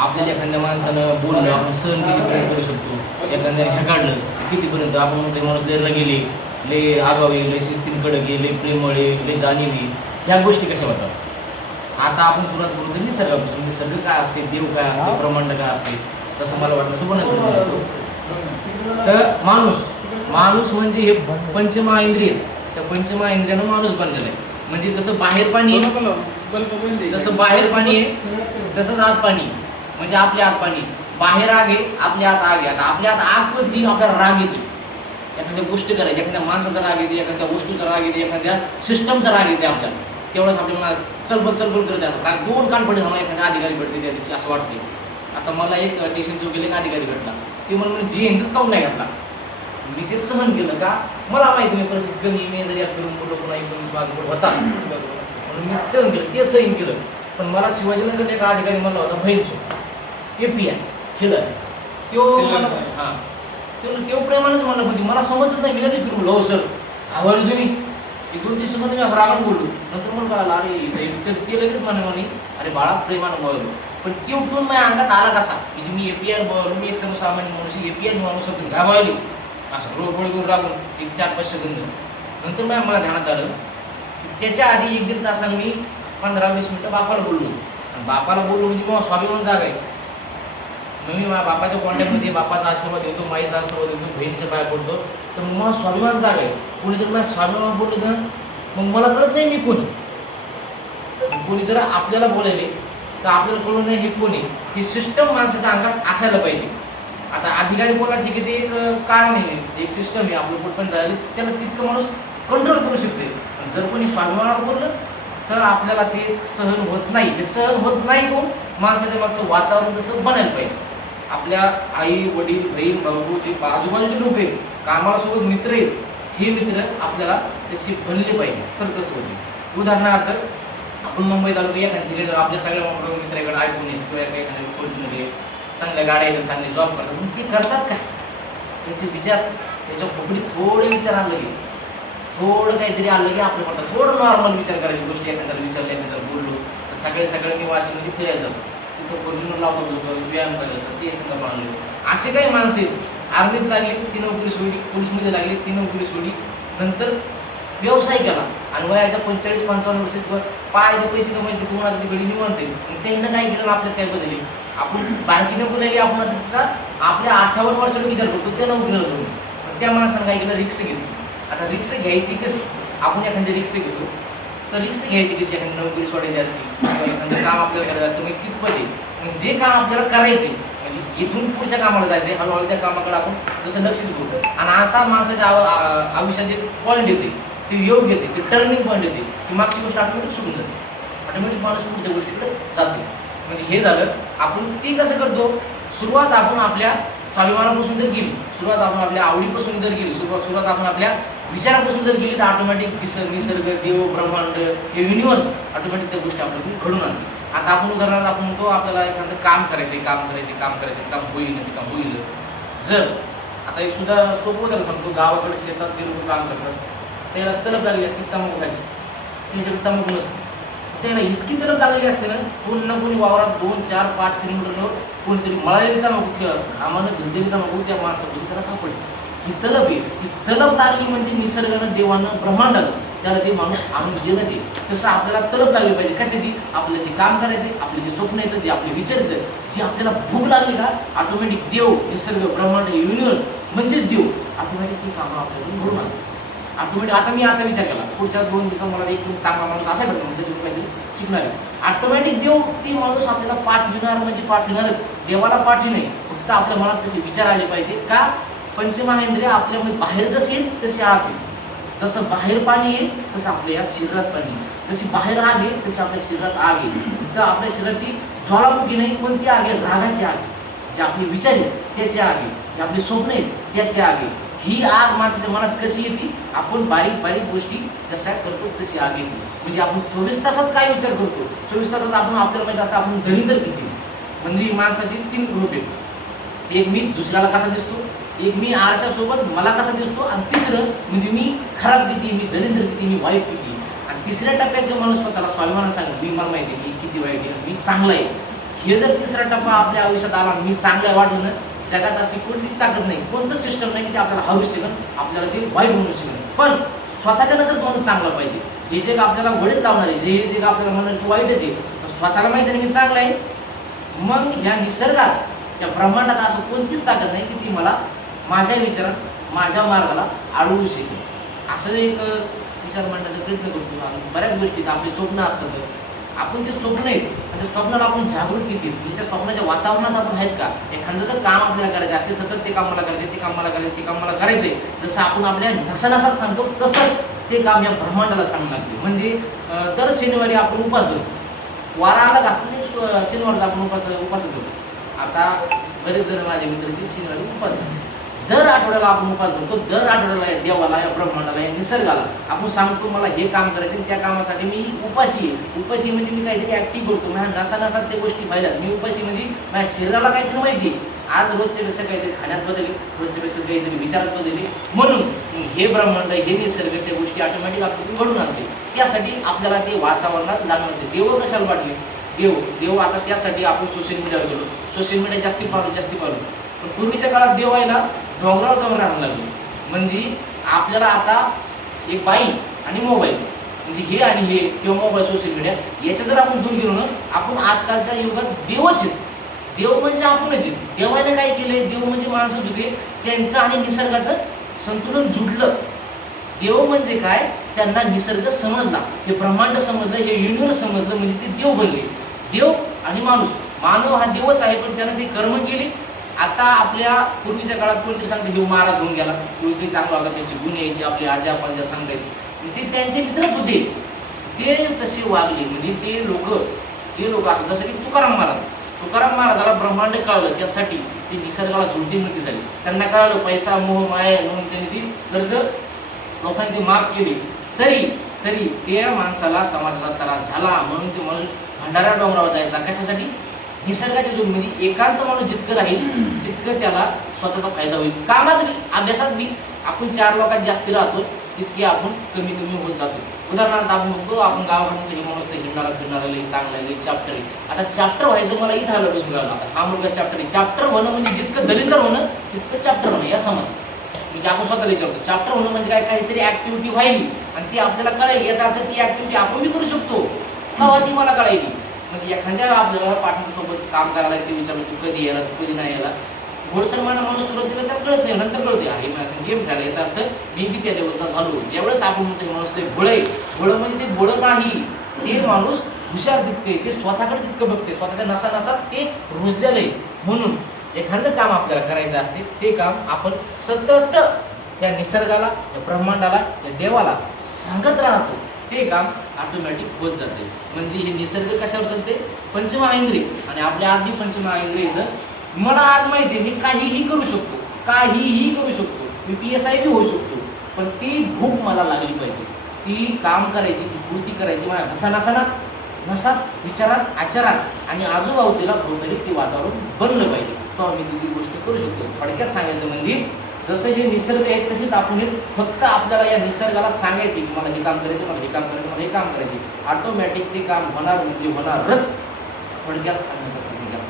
आपल्याला एखाद्या माणसानं बोललं आपण सहन कितीपर्यंत करू शकतो? एखाद्याने ह्याकाडलं कितीपर्यंत? आपण म्हणतो माणूस लय रगेले लय आगावे लय शिस्तीन कडक आहे लय प्रेमळ लय जाणीव ह्या गोष्टी कशा होतात? आता आपण सुरुवात करू तर निसर्गापासून. निसर्ग काय असते? देव काय असते? ब्रह्मांड काय असते? तसं मला वाटतं असं बनत तर माणूस माणूस म्हणजे हे पंचमहाइंद्रिय त्या पंचमहाइंद्रियानं माणूस बनलेला आहे. म्हणजे जसं बाहेर पाणी आहे, जसं बाहेर पाणी आहे तसंच आत पाणी म्हणजे आपल्या आत पाणी बाहेर आग आहे आपल्या आत आग आहे आता आपल्या आत आग कधी आपल्याला राग येते. एखाद्या गोष्ट करायची एखाद्या माणसाचा राग येते एखाद्या वस्तूचा राग येते एखाद्या सिस्टमचा राग येते आपल्याला. तेवढंच आपल्या मनात चलबल चलबल करत राहतात. राग दोन कान पडे मला एखाद्या अधिकारी भेटते त्या दिवशी असं वाटते आता मला एक स्टेशन वगैरे एक अधिकारी भेटला. ते म्हणून म्हणजे जी हिंदच काऊन नाही घातला? मी ते सहन केलं का? मला माहिती मी परिस्थिती कमी मी जरी करून मोठं पुन्हा एकोणीस वाघ होता. म्हणून मी सहन केलं. ते सहन केलं. पण मला शिवाजीनगर एक अधिकारी म्हणला होता बहीणचो ए पी आय खिलर त्यो मला? हां. त्यो त्यो प्रेमानच म्हणलं पण मला समजत नाही मी लगेच फिरून हो सर. आवडलं तुम्ही. एक दोन तीन मध्ये मी रागान बोललो. नंतर मला कळालं अरे ते- तर ते लगेच म्हणे म्हणे अरे बाळा प्रेमानं बोललो. पण ते उठून माझ्या अंगात आला कसा? म्हणजे मी एपीआर बोललो मी एक सर्वसामान्य माणूस एपीआर माणूस होतो घाबावली असं रोड घेऊन रागून एक चार पाच सेकंद. नंतर माझ्या मला ध्यानात आलं की त्याच्या आधी एक दीड तासाने मी पंधरा वीस मिनटं बापाला बोललो. आणि बापाला बोललो म्हणजे मग स्वाभिमान जागा आहे. मग मी माझ्या बापाच्या कॉन्टॅक्टमध्ये बापाचा आशीर्वाद देतो माईचा आशीर्वाद देतो बहिणीच्या पाया पडतो. तर मग स्वाभिमान जागा आहे कोणी जर माझ्या स्वाभिमान बोललं तर मग मला कळत नाही मी कोणी कोणी जर आपल्याला बोलायले तर आपल्याला कळून नाही हे कोणी ही सिस्टम माणसाच्या अंगात असायला पाहिजे. आता अधिकारी बोला ठीक आहे ते एक कारण आहे एक सिस्टम आहे आपलं कुठं पण झालं. त्याला तितकं माणूस कंट्रोल करू शकते. पण जर कोणी स्वाभिमानावर बोललं तर आपल्याला ते सहन होत नाही. ते सहन होत नाही कोण माणसाच्या मागचं वातावरण तसं बनायला पाहिजे. आपल्या आई वडील बहीण भाऊ जे आजूबाजूचे लोक आहेत कामाला सोबत मित्र आहेत हे मित्र आपल्याला तसे बनले पाहिजे. तर तसं होते. उदाहरणार्थ आपण मुंबईत आलो की एखाद्या ठिकाणी आपल्या सगळ्या मित्राकडे आयफोन आहेत किंवा एखाद्या फॉर्च्युनर आहे चांगल्या गाड्या आहेत चांगले जॉब करतात. मग ते करतात काय? त्याचे विचार त्याच्या खोपडीत थोडे विचार आले की थोडं काहीतरी आलं की आपलं पडतं थोडं नॉर्मल विचार करायची गोष्टी एखाद्याला विचारलं एखाद्याला बोललो तर सगळे सगळे मी वाशिममध्ये फिरायला जातो. फॉर्च्युनर लावतो लोक व्यायाम करायला तर ते सगळं मानले असे काही माणसं आहेत. आर्मीत लागली ती नोकरी सोडली पोलीसमध्ये लागली ती नोकरी सोडली. नंतर व्यवसाय केला. आणि वयाच्या पंचेचाळीस पंचावन्न वर्षेस पायाचे पैसे कमायचे कोण आता तिकडे निवडते आणि त्यांना काय केलं आपल्यात काय बदलले आपण बारकी नोकरी लागली आपण आता तिचा आपल्या अठ्ठावन्न वर्षाला विचार करतो त्या नोकरीला करून त्या माणसानं काय केलं? रिक्स घेतली. आता रिक्स घ्यायची कशी? आपण एखादी रिक्स घेतो. तर रिक्स घ्यायची कशी एखादी नोकरी सोडायची असते किंवा एखादं काम आपल्याला करायचं असतं मग कितपत आहे मग जे काम आपल्याला करायचे म्हणजे इथून पुढच्या कामाला जायचे हळूहळू त्या कामाकडे आपण जसं लक्ष देतो आणि असा माणसाच्या आव- आयुष्यात एक पॉईंट येते. ते योग येते ते टर्निंग पॉईंट येते. ती मागची गोष्ट ऑटोमॅटिक सुटून जाते. ऑटोमॅटिक माणूस पुढच्या गोष्टीकडे जाते. म्हणजे हे झालं आपण ते कसं करतो? सुरुवात आपण आपल्या स्वाभिमानापासून जर केली सुरुवात आपण आपल्या आवडीपासून जर केली सुरुवात सुरुवात आपण आपल्या विचारापासून जर गेली तर ऑटोमॅटिक दिस निसर्ग देव ब्रह्मांड हे युनिवर्स ऑटोमॅटिक त्या गोष्टी आपल्याकडे घडून आणते आता आपण उदाहरणार्थ आपण म्हणतो आपल्याला एखादं काम करायचे काम करायचे काम करायचे काम होईल ना ते काम होईल. जर आता हे सुद्धा सोपं उदाहरण सांगतो गावाकडे शेतात ते लोक काम करतात त्याला तलब लागली असते तंबाखू खायची. त्याच्याकडे तंबाखू नसते. त्याला इतकी तलब लागलेली असते ना कोण ना कोणी वावरात दोन चार पाच किलोमीटरवर कोणीतरी मळालेली तंबाखू किंवा घामानं भिजलेली तंबाखू त्या माणसापासून त्याला सापडली. ही तलब आहे. ती तलब लागली म्हणजे निसर्गानं देवानं ब्रह्मांडानं त्याला ते माणूस आणून देणंच आहे. तसं आपल्याला तलब लागली पाहिजे. कशाची? आपलं जे काम करायचे आपले जे स्वप्न येतं जे आपले विचार येतं जी आपल्याला भूक लागली का ऑटोमॅटिक देव निसर्ग ब्रह्मांड हे युनिवर्स म्हणजेच देव ऑटोमॅटिक ती कामं आपल्याकडून घडून आणतात. ऑटोमॅटिक आता मी आता विचार केला. पुढच्या दोन दिवसात मला एकदम चांगला माणूस असा भेटला म्हणजे त्याच्यातून काहीतरी शिकणार आहे. ऑटोमॅटिक देव ती माणूस आपल्याला पाठविणार म्हणजे पाठविणारच. देवाला पाठवी नाही फक्त आपल्या मनात तसे विचार आले पाहिजे. का? पंचमहेंद्रिय आपल्यामध्ये बाहेर जसे येईल तसे आत येईल. जसं बाहेर पाणी येईल तसं आपल्या या शरीरात पाणी येईल. जशी बाहेर आग येईल तशी आपल्या शरीरात आग येईल. तर आपल्या शरीरात ती ज्वालामुखी नाही कोणती आग आहे रागाची आग जे आपले विचार आहेत त्याची आग आहे जे आपले स्वप्न आहेत त्याची आग आहे ही आग माणसाच्या मनात कशी येते? आपण बारीक बारीक गोष्टी जशा करतो तशी आग येते. म्हणजे आपण चोवीस तासात काय विचार करतो? चोवीस तासात आपण आपल्याला माहिती असतं आपण दलिंदर किती? म्हणजे माणसाचे तीन ग्रुप आहेत. एक मी दुसऱ्याला कसा दिसतो? एक मी आरशासोबत मला कसा दिसतो? आणि तिसरं म्हणजे मी खराब किती मी दरिद्र किती मी वाईट किती? आणि तिसऱ्या टप्प्याचे माणूस स्वतःला स्वाभिमान सांग मी मला माहिती आहे मी किती वाईट आहे मी चांगला आहे. हे जर तिसरा टप्पा आपल्या आयुष्यात आला मी चांगलं वाटलं ना जगात अशी कोणतीच ताकद नाही कोणतं सिस्टम नाही की ते आपल्याला हवी शिकन आपल्याला ते वाईट म्हणू शिकन पण स्वतःच्या नजर माणूस चांगला पाहिजे. हे जग आपल्याला वडील लावणार आहे जे हे जग आपल्याला म्हणणार की वाईटच आहे स्वतःला माहिती आहे मी चांगला आहे. मग ह्या निसर्गात या ब्रह्मांडात असं कोणतीच ताकद नाही की ती मला माझ्या विचारात माझ्या मार्गाला अडवू शकेल. असं एक विचार मांडण्याचा प्रयत्न करतो अजून बऱ्याच गोष्टीत आपली स्वप्न असतात. आपण ते स्वप्न आहेत आणि त्या स्वप्नाला आपण जागृत किती म्हणजे त्या स्वप्नाच्या वातावरणात आपण आहेत का? एखादं जर काम आपल्याला करायचं असते सतत ते काम मला करायचे ते काम मला करायचे ते काम मला करायचे. जसं आपण आपल्या नसानसात सांगतो तसंच ते काम या ब्रह्मांडाला सांगू लागते. म्हणजे तर दर शनिवारी आपण उपास धरतो. वारा आला का आपण शनिवारचा आपण उपास उपास धरतो. आता बरेच जण माझे मित्र ते शनिवारी उपास धरतो आठवड्याला आपण उपास धरतो दर आठवड्याला या देवाला या ब्रह्मांडाला या निसर्गाला. आपण सांगतो मला हे काम करायचं आणि त्या कामासाठी मी उपाशी आहे. उपाशी म्हणजे मी काहीतरी ऍक्टिव्ह करतो. माझ्या नसा नसात त्या गोष्टी पाहिल्या मी उपाशी म्हणजे माझ्या शरीराला काहीतरी माहिती आहे. आज रोजच्यापेक्षा काहीतरी खाण्यात बदलले रोजच्यापेक्षा काहीतरी विचारात बदलले. म्हणून हे ब्रह्मांड हे निसर्ग त्या गोष्टी ऑटोमॅटिक आपल्याला घडून आणते. त्यासाठी आपल्याला ते वातावरणात लागणार देव कशाला वाटले? देव देव आता त्यासाठी आपण सोशल मीडियावर गेलो. सोशल मीडिया जास्ती पाहतो जास्ती पाहतो पण पूर्वीच्या काळात देव आहे ना डोंगरावर जाऊन राहायला लागलो. म्हणजे आपल्याला आता एक बाई आणि मोबाईल म्हणजे हे आणि हे किंवा मोबाईल सोशल मीडिया याच्या जर आपण दूर गेलो ना आपण आजकालच्या युगात देवच आहेत. देव म्हणजे आपणच आहेत. देवाने काय केलंय? देव म्हणजे माणसंच होते. त्यांचं आणि निसर्गाचं संतुलन जुडलं देव म्हणजे काय? त्यांना निसर्ग समजला. हे ब्रह्मांड समजलं हे युनिवर्स समजलं म्हणजे ते देव बनले. देव आणि माणूस. मानव हा देवच आहे पण त्यानं ते कर्म केले. आता आपल्या पूर्वीच्या काळात कोणतरी सांगते हे महाराज होऊन गेला. कोणतरी चांगला होता त्यांचे गुण यायचे आपले आजा पंजा सांगतायत ते त्यांचे मित्रच होते. ते तसे वागले. म्हणजे ते लोक जे लोक असतात जसं की तुकाराम महाराज. तुकाराम महाराजाला ब्रह्मांड कळलं त्यासाठी ते निसर्गाला जोडती मिळती झाली. त्यांना कळलं पैसा मोह माया म्हणून त्यांनी ती कर्ज लोकांची माफ केली. तरी तरी त्या माणसाला समाजाचा त्रास झाला. म्हणून ते माणूस भंडारा डोंगरावर जायचा. कशासाठी? निसर्गाच्या जोड म्हणजे एकांत माणूस जितकं राहील तितकं त्याला स्वतःचा फायदा होईल. कामात बी अभ्यासात बी आपण चार लोकांत जास्ती राहतो तितके आपण कमी कमी होत जातो. उदाहरणार्थ आपण बघतो आपण गावाकडून हे माणूस हिंडणारा फिरणारा लई चांगला लई चॅप्टर आहे. आता चॅप्टर व्हायचं मला इथं आलं बसून आता हा मुलगा चॅप्टर आहे. चॅप्टर होणं म्हणजे जितकं दलितर होणं तितकं चॅप्टर होणं या समाजात. म्हणजे आपण स्वतःला विचारतो चॅप्टर होणं म्हणजे काय काहीतरी ऍक्टिव्हिटी व्हायली आणि ती आपल्याला कळेल याचा अर्थ ती ऍक्टिव्हिटी आपण बी करू शकतो. तेव्हा ती मला कळायली. म्हणजे एखाद्या आपल्याला पार्टनरसोबत काम करायला ते विचारलं तू कधी यायला तू कधी नाही यायला? घोडसरमाना माणूस सुरुवातीला तर कळत नाही नंतर कळते आहे मी असं गेम खेळायला याचा अर्थ मी बी त्या लेवलचा झालो. ज्यावेळेस आपण म्हणतो हे माणूस ते बोळे आहे म्हणजे ते बळ नाही. ते माणूस हुशार तितकं आहे ते स्वतःकडे तितकं बघते. स्वतःच्या नसा नसात ते रुजलेलं आहे. म्हणून एखादं काम आपल्याला करायचं असते ते काम आपण सतत त्या निसर्गाला त्या ब्रह्मांडाला या देवाला सांगत राहतो. ते काम ऑटोमॅटिक होत जाते. म्हणजे हे निसर्ग कशावर चालते पंचमहाइंद्रिय. आणि आपल्या आधी पंचमहाइंद्रिय इथं मला आज माहिती आहे मी काहीही करू शकतो. काहीही करू शकतो. मी पी एस आय बी होऊ शकतो. पण ती भूक मला लागली पाहिजे. ती काम करायची ती कृती करायची मला नसा नसानात नसात विचारात आचारात आणि आजूबाजूला भोवतरी ते वातावरण बनलं पाहिजे. तेव्हा मी ती गोष्ट करू शकतो. थोडक्यात सांगायचं म्हणजे जसं हे निसर्ग आहे तसेच आपण हे फक्त आपल्याला या निसर्गाला सांगायचे की मला हे काम करायचं मला हे काम करायचं मला हे काम करायचे ऑटोमॅटिक ते काम होणार म्हणजे होणारच. थोडक्यात सांगायचं प्रयत्न करा.